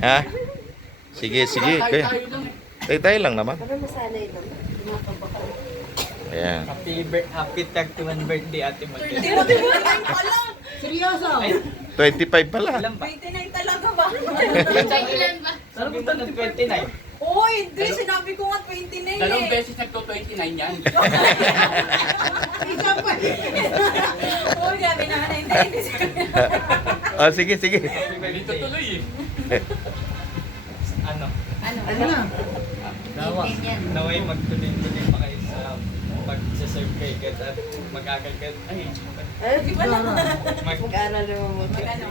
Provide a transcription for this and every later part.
Ha? Sige, sige. Kaya. Tayo lang naman. Para masanay lang. Ayan. Happy 31 birthday, Ate Matil. Seryoso? 25 pala. Ilan ba? 29 talaga ba? Ilan ba? Sabi mo ng 29. Uy, hindi. Sinabi ko nga 29 Dalawang eh. beses nagto-29 yan. Isa pa. Uy, gabi na ka na. Oh, sige, sige. Dito tuloy eh. Ano? Ano na? Naway magtuloy-tuloy pa kayo sa pag-serve kay God at mag-agal-gal. Ay, Di ba na? mag- Mag-aral na mabuti. Ano?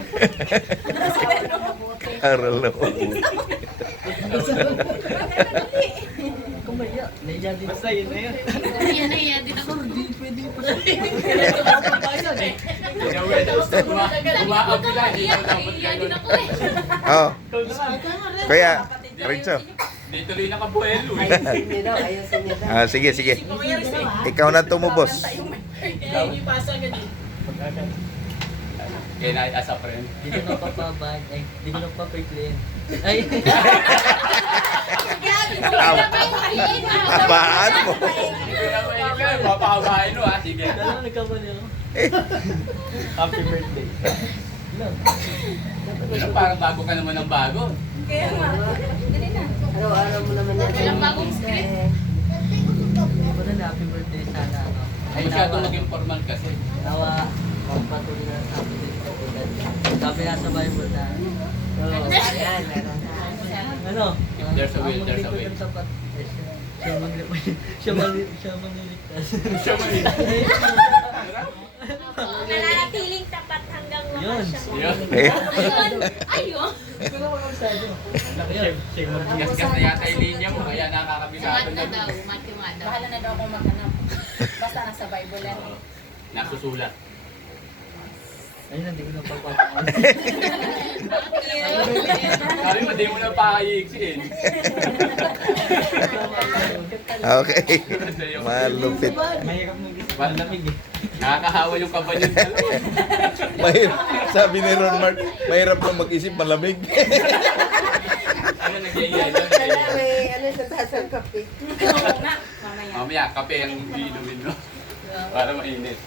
Aral na mabuti. Basta yun na yun. Nahiya, nahiya din ako. Umaabila, hindi ko dapat Nahiya din ganun. ako eh. Oh. Kaya, Renzo. Di tuloy nakabuelo eh. Ayusin niyo daw, ayusin niyo daw. Ah, sige, sige. Ikaw na tumubos. Mag-agal. Kaya na as a friend. Hindi ko napapabay. Ay, hindi ko napapay-clean. Ay, Abaan mo. Hindi ko na maiklan, papahabain mo ha. Sige. dalawa nagkamali ako. Happy birthday. Pero parang bago ka naman ng bago. Kaya nga. Araw-araw mo naman yan. Walang bagong script. Ako na happy birthday sana ako. Ay masyadong maging formal kasi. Nawa, magpatuloy na sa akin din sa tulad. Sabi nga sa Bible na, Ayan, meron na. ano? If there's a will, ang there's a maglingkod way. ng tapat, eh, siya manliligtas. Siya man eh. Nananatiling tapat hanggang Yun. wakas siya. Yun. Ayun. Ayun. Gas-gas na yata yung linya mo, kaya nakakabisado Sumat na. na daw. Mati nga daw. Bahala na daw akong maghanap. Basta nasa Bible yan. Nasusulat. Ayun, hindi ko napapakawal. Sabi mo, di mo na pakiiksiin. Okay. Malupit. Mahirap mag-isip. Malamig eh. Nakakahawa yung kaba niyo sa dalawa. Mahirap. Sabi ni Ron Mark, mahirap na mag-isip, malamig. Ano nagyayay yun? May ano sa tasang kape. Mamaya, kape ang inumin mo. Para mainit.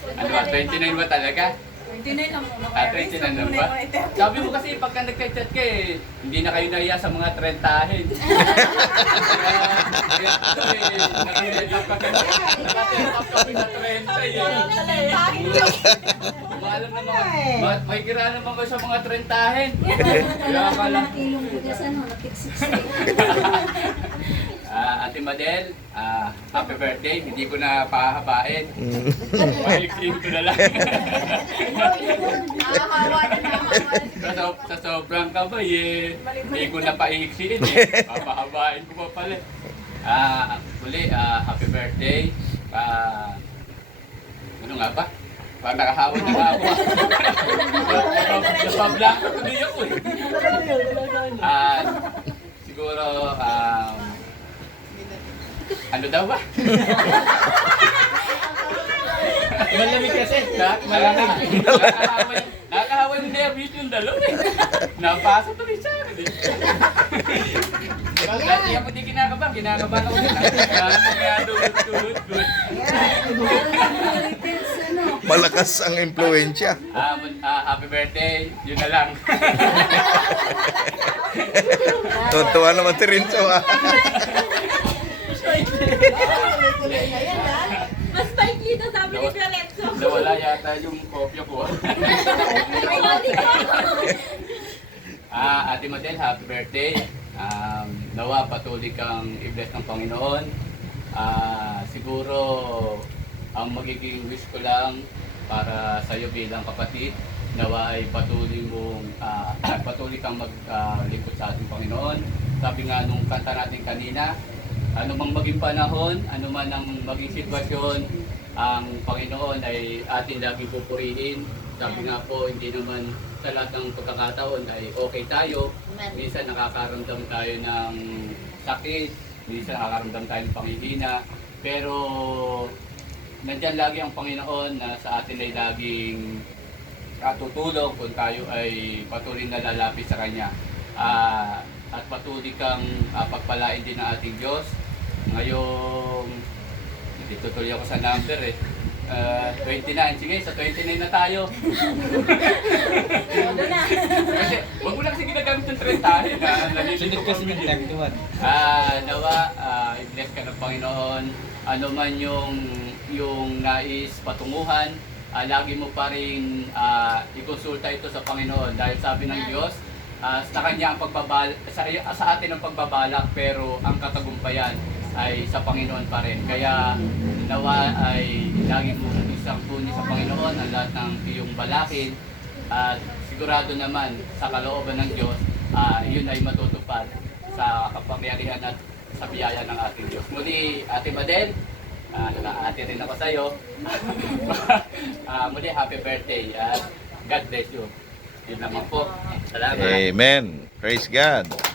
Ano ba, 29 ba talaga? 29 lang muna. Ah, 29 na ba? Sabi mo kasi pagka nagka-chat ka eh, hindi na kayo nahiya sa mga trentahin. Kaya ito eh, naka-set up ka kami. Naka-set up kami na 30 eh. Maalam na mga, makikira naman ko sa mga trentahin. Kaya ka lang. Kilong bugas ano, napik 60. Ate Madel, happy birthday. Hindi ko na pahabain. Pailiksiin ko na lang. Sa sobrang kabay eh, hindi ko na paiksiin eh. Papahabain ko pa pala. Muli, happy birthday. Ano nga ba? Parang nakahawa na nga ako. Napablanko tuloy ako eh. Siguro, ano daw ba? Malamig kasi. Malamig. Nakakahawa yung nervous yung dalawa eh. Napasa tuloy sa akin eh. Dati ako di kinakabahan. Kinakabahan ako din. Kaya dulot. Malakas ang impluensya. Happy birthday. Yun na lang. Tuwa naman si Renzo. Mas spike dito sabi ni Fioretso. Nawala yata yung kopya ko. Ate Madel, happy birthday. Nawa patuloy kang i-bless ng Panginoon. Siguro ang magiging wish ko lang para sa iyo bilang kapatid, nawa ay patuloy kang maglingkod sa ating Panginoon. Sabi nga nung kanta natin kanina, ano mang maging panahon, ano man ang maging sitwasyon, ang Panginoon ay atin laging pupurihin. Sabi nga po, hindi naman sa lahat ng pagkakataon ay okay tayo. Minsan nakakaramdam tayo ng sakit, minsan nakakaramdam tayo ng panghihina. Pero nandyan lagi ang Panginoon na sa atin ay laging tutulong, kung tayo ay patuloy na lalapit sa Kanya. At patuloy kang pagpalain din ng ating Diyos. Ngayong, hindi tutuloy ako sa number 29. Sige, sa 29 na tayo. Todo na. Kasi, wag mo lang sige nagamit ng 30 na nalilito Sunod kasi yung tagtuan. Nawa, i-bless ka ng Panginoon. Ano man yung nais patunguhan, lagi mo pa rin ikonsulta ito sa Panginoon dahil sabi ng Diyos, sa kanya ang sa atin ang pagbabalak, pero ang katagumpayan ay sa Panginoon pa rin. Kaya nawa ay lagi mo isang punin sa Panginoon ang lahat ng iyong balakin, at sigurado naman sa kalooban ng Diyos, yun ay matutupad sa kapangyarihan at sa biyaya ng ating Diyos. Muli, Ate Madel, naka-ate rin ako sa iyo. Muli, happy birthday at God bless you. Yun naman po. Salamat. Amen. Praise God.